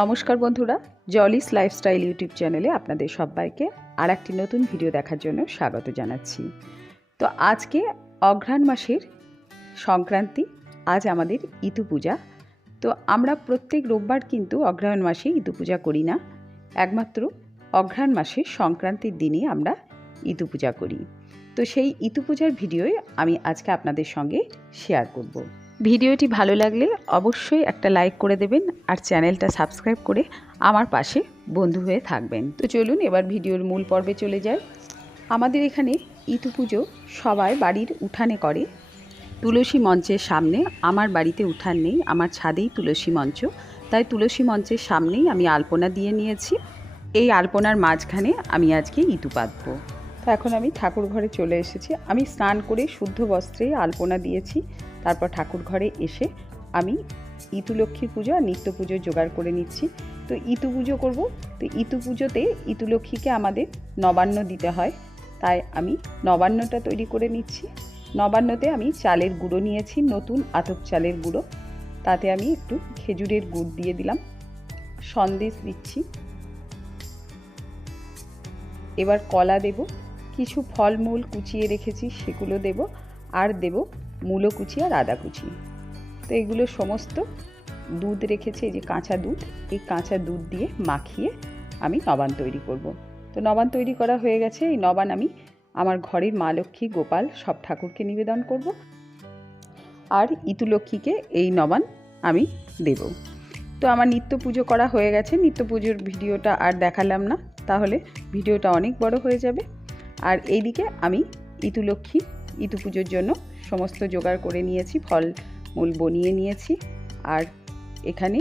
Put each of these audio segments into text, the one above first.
নমস্কার বন্ধুরা জলিস lifestyle YouTube চ্যানেলে আপনাদের সবাইকে আর একটি নতুন ভিডিও দেখার জন্য স্বাগত জানাচ্ছি। তো আজকে অঘ্রাণ মাসের সংক্রান্তি, আজ আমাদের ইতু পূজা। তো আমরা প্রত্যেক রোববার কিন্তু অঘ্রাণ মাসে ইতু পূজা করি না, একমাত্র অঘ্রাণ মাসের সংক্রান্তির দিনই আমরা ইতু পূজা করি। তো সেই ইতু পূজার ভিডিওই আমি আজকে আপনাদের সঙ্গে শেয়ার করব। ভিডিওটি ভালো লাগলে অবশ্যই একটা লাইক করে দেবেন আর চ্যানেলটা সাবস্ক্রাইব করে আমার পাশে বন্ধু হয়ে থাকবেন। তো চলুন এবার ভিডিওর মূল পর্বে চলে যাই। আমাদের এখানে ইতু পুজো সবাই বাড়ির উঠানে করে। তুলসী মঞ্চের সামনে আমার বাড়িতে উঠান নেই, আমার ছাদেই তুলসী মঞ্চ। তাই তুলসী মঞ্চের সামনেই আমি আলপনা দিয়ে নিয়েছি। এই আলপনার মাঝখানে আমি আজকে ইতু পাতবো তো এখন আমি ঠাকুর ঘরে চলে এসেছি। আমি স্নান করে শুদ্ধ বস্ত্রে আলপনা দিয়েছি। তারপর ঠাকুর ঘরে এসে আমি ইতু লক্ষ্মীর পুজো আর নিত্য পুজো জোগাড় করে নিচ্ছি। তো ইতু পুজো করব। তো ইতু পুজোতে ইতু লক্ষ্মীকে আমাদের নবান্ন দিতে হয়। তাই আমি নবান্নটা তৈরি করে নিচ্ছি। নবান্নতে আমি চালের গুঁড়ো নিয়েছি, নতুন আতপ চালের গুঁড়ো। তাতে আমি একটু খেজুরের গুড় দিয়ে দিলাম। সন্দেশ দিচ্ছি। এবার কলা দেব। কিছু ফলমূল কুচিয়ে রেখেছি, সেগুলো দেব। আর দেব মূলো কুচি আর আদা কুচি। তো এগুলো সমস্ত দুধ রেখেছে যে কাঁচা দুধ, এই কাঁচা দুধ দিয়ে মাখিয়ে আমি নবান তৈরি করব। তো নবান তৈরি করা হয়ে গেছে, এই নবান আমি আমার ঘরের মা লক্ষ্মী, গোপাল সব ঠাকুরকে নিবেদন করব। আর ইতুলক্ষ্মীকে এই নবান আমি দেব। তো আমার নিত্য পুজো করা হয়ে গেছে, নিত্য পুজোর ভিডিওটা আর দেখালাম না, তাহলে ভিডিওটা অনেক বড় হয়ে যাবে। আর এইদিকে আমি ইতুলক্ষ্মী ইতু পুজোর জন্য সমস্ত জোগাড় করে নিয়েছি, ফল মূল বনিয়ে নিয়েছি, আর এখানে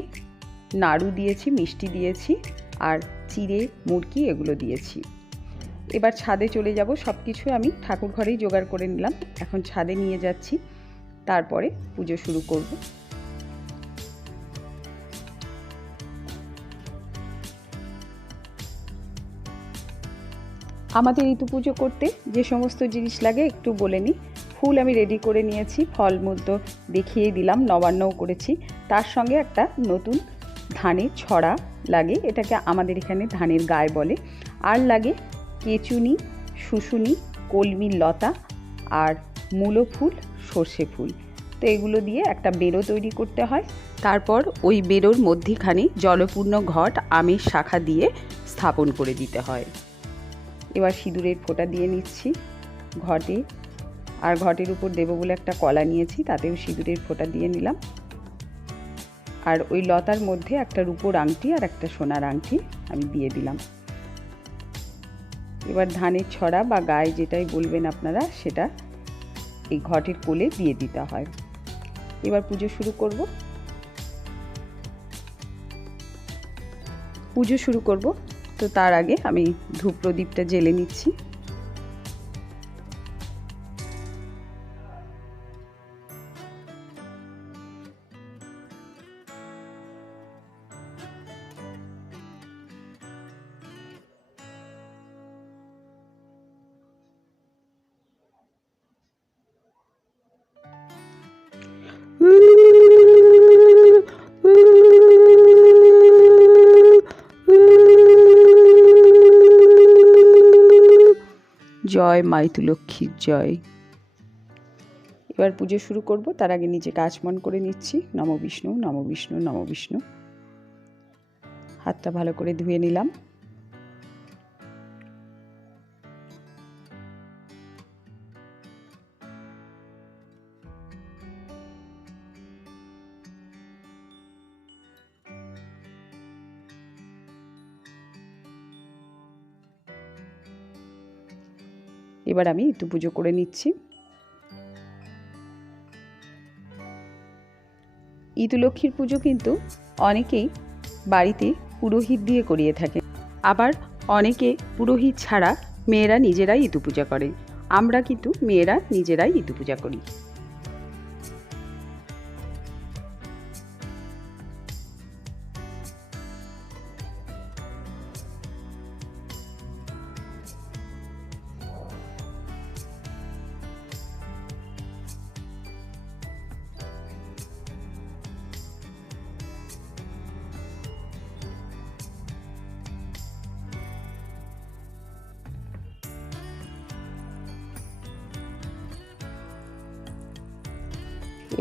নাড়ু দিয়েছি, মিষ্টি দিয়েছি, আর চিড়ে, মুরকি এগুলো দিয়েছি। এবার ছাদে চলে যাব সব কিছু আমি ঠাকুর ঘরেই জোগাড় করে নিলাম। এখন ছাদে নিয়ে যাচ্ছি, তারপরে পুজো শুরু করব। আমাদের ঋতু পুজো করতে যে সমস্ত জিনিস লাগে একটু বলে নিই। ফুল আমি রেডি করে নিয়েছি ফল মধ্য দেখিয়ে দিলাম, নবান্নও করেছি। তার সঙ্গে একটা নতুন ধানের ছড়া লাগে, এটাকে আমাদের এখানে ধানের গায়ে বলে। আর লাগে কেচুনি, শুশুনি, কলমির লতা আর মূলো ফুল, সর্ষে ফুল। তো এগুলো দিয়ে একটা বেরো তৈরি করতে হয়। তারপর ওই বেরোর মধ্যিখানে জলপূর্ণ ঘট আমের শাখা দিয়ে স্থাপন করে দিতে হয়। এবার সিঁদুরের ফোঁটা দিয়ে নিচ্ছি ঘটে। আর ঘটের উপর দেবো বলে একটা কলা নিয়েছি, তাতেও সিঁদুরের ফোঁটা দিয়ে নিলাম। আর ওই লতার মধ্যে একটা রূপোর আংটি আর একটা সোনার আংটি আমি দিয়ে দিলাম। এবার ধানের ছড়া বা গায়ে যেটাই বলবেন আপনারা, সেটা এই ঘটের কোলে দিয়ে দিতে হয়। এবার পুজো শুরু করব। পুজো শুরু করব। তো তার আগে আমি ধূপ প্রদীপটা জেলে নিচ্ছি। জয় মাইতুলক্ষ্মীর জয়। এবার পুজো শুরু করব, তার আগে নিজেকে আচমন করে নিচ্ছি। নম বিষ্ণু নম বিষ্ণু নম বিষ্ণু। হাতটা ভালো করে ধুয়ে নিলাম। এবার আমি একটু পুজো করে নিচ্ছি। ইতুলক্ষ্মীর পুজো কিন্তু অনেকেই বাড়িতে পুরোহিত দিয়ে করিয়ে থাকে। আবার অনেকে পুরোহিত ছাড়া মেয়েরা নিজেরাই ইতু পূজা করে। আমরা কিন্তু মেয়েরা নিজেরাই ইতু পূজা করি।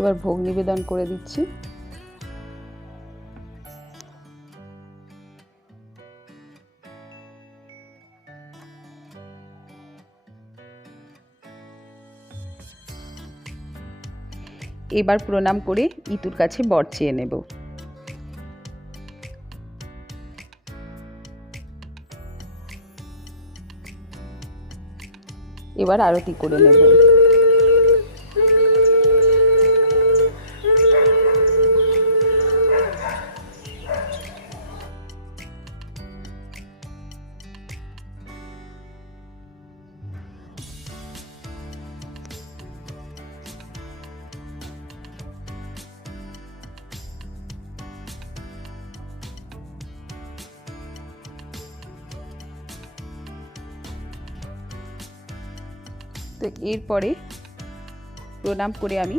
এবার ভোগ নিবেদন করে দিচ্ছি। এবার প্রণাম করে ইতুর কাছে বর চেয়ে নেব। এবার আরতি করে নেব। তো এরপরে প্রণাম করে আমি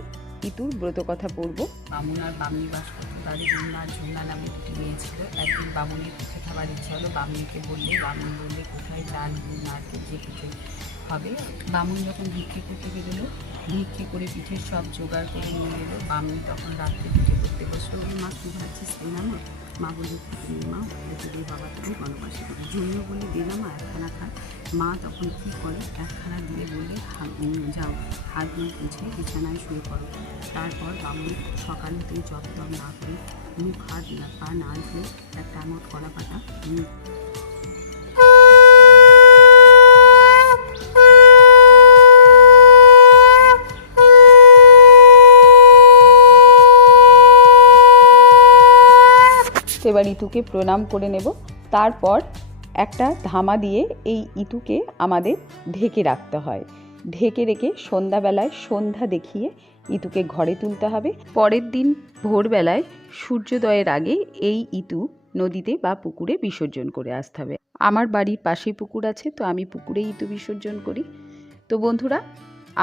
ইতুর ব্রত কথা পড়ব। বামুন আর বামনি বাস করতো তাদের আর ঝুমনা নামে দুটি মেয়ে ছিল। একদিন বামুনের পিঠে খাবার ইচ্ছা হলো। বামনিকে বললে, বামুন বললে কোথায় চাল গুড় যে পিঠে হবে? বামুন যখন ভিক্ষে করতে বেরোলো ভিক্ষে করে পিঠের সব জোগাড় করে নিয়ে এলো। বামনি তখন রাত্রে পিঠে করতে বসল। মা, কী ভাবছিস? না মা বলি, মা বলে দিয়ে বাবা তুমি ভালোবাসি। করি জন্য বলে দিলাম আর একখানা খান মা তখন কী করে, একখানা দিয়ে বলে, "হা- যাও, হাত মুখ মুছে বিছানায় শুয়ে পড়ো। তারপর বামুন সকালে তুই যত্ন না করে মুখ হাত পা না ধুয়ে একটা আমট কলা পাতা এবার ইতুকে প্রণাম করে নেব। তারপর একটা ধামা দিয়ে এই ইতুকে আমাদের ঢেকে রাখতে হয়। ঢেকে রেখে সন্ধ্যাবেলায় সন্ধ্যা দেখিয়ে ইতুকে ঘরে তুলতে হবে। পরের দিন ভোরবেলায় সূর্যোদয়ের আগে এই ইতু নদীতে বা পুকুরে বিসর্জন করে আসতে হবে। আমার বাড়ির পাশেই পুকুর আছে, তো আমি পুকুরে ইতু বিসর্জন করি। তো বন্ধুরা,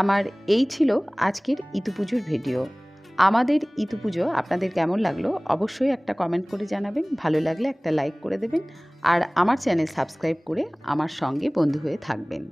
আমার এই ছিল আজকের ইতু পুজোর ভিডিও। আমাদের ইতু পুজো আপনাদের কেমন লাগল অবশ্যই একটা কমেন্ট করে জানাবেন, ভালো লাগলে একটা লাইক করে দেবেন, আর আমার চ্যানেল সাবস্ক্রাইব করে আমার সঙ্গে বন্ধু হয়ে থাকবেন।